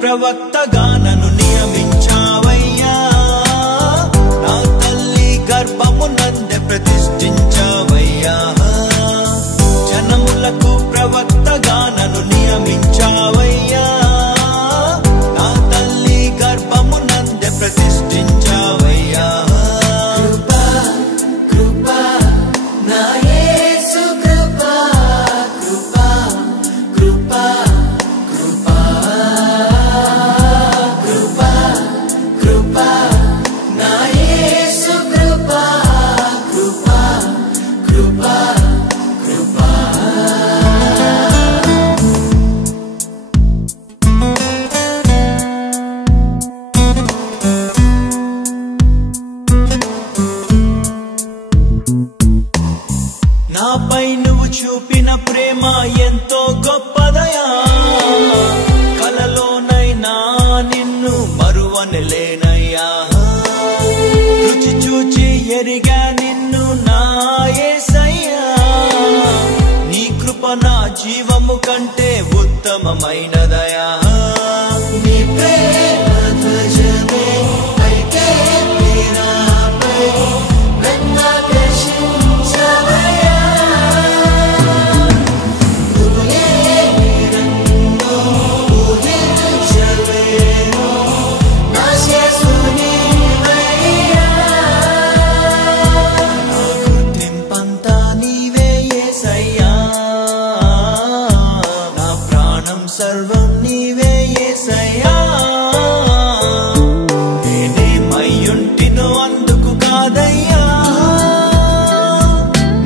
ప్రవక్తగా నన్ను నియమించావయ్యా నా తల్లి గర్భమునందే ప్రతిష్ఠించావయ్యా జనములకు ప్రవక్తగా నన్ను నియమించావయ్యా నా తల్లి గర్భమునందే ప్రతిష్ఠించావయ్యా నాపై నువ్వు చూపిన ప్రేమ ఎంతో గొప్పదయా కలలోనైనా నిన్ను మరువనలేనయ్యా రుచి చూచి ఎరిగా నిన్ను నా యేసయ్యా నీ కృప నా జీవము కంటే ఉత్తమమైనదయా నీ ప్రేమ ధ్వజమే అయితే నీరాపై సర్వం నీవే యేసయ్యా నేనేమయ్యుంటినో అందుకు కాదయ్యా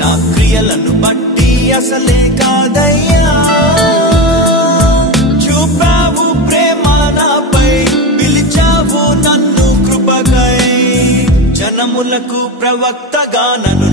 నా క్రియలను బట్టి అసలే కాదయ్యా చూపావు ప్రేమ నాపై పిలిచావు నన్ను కృపకై జనములకు ప్రవక్తగా నన్ను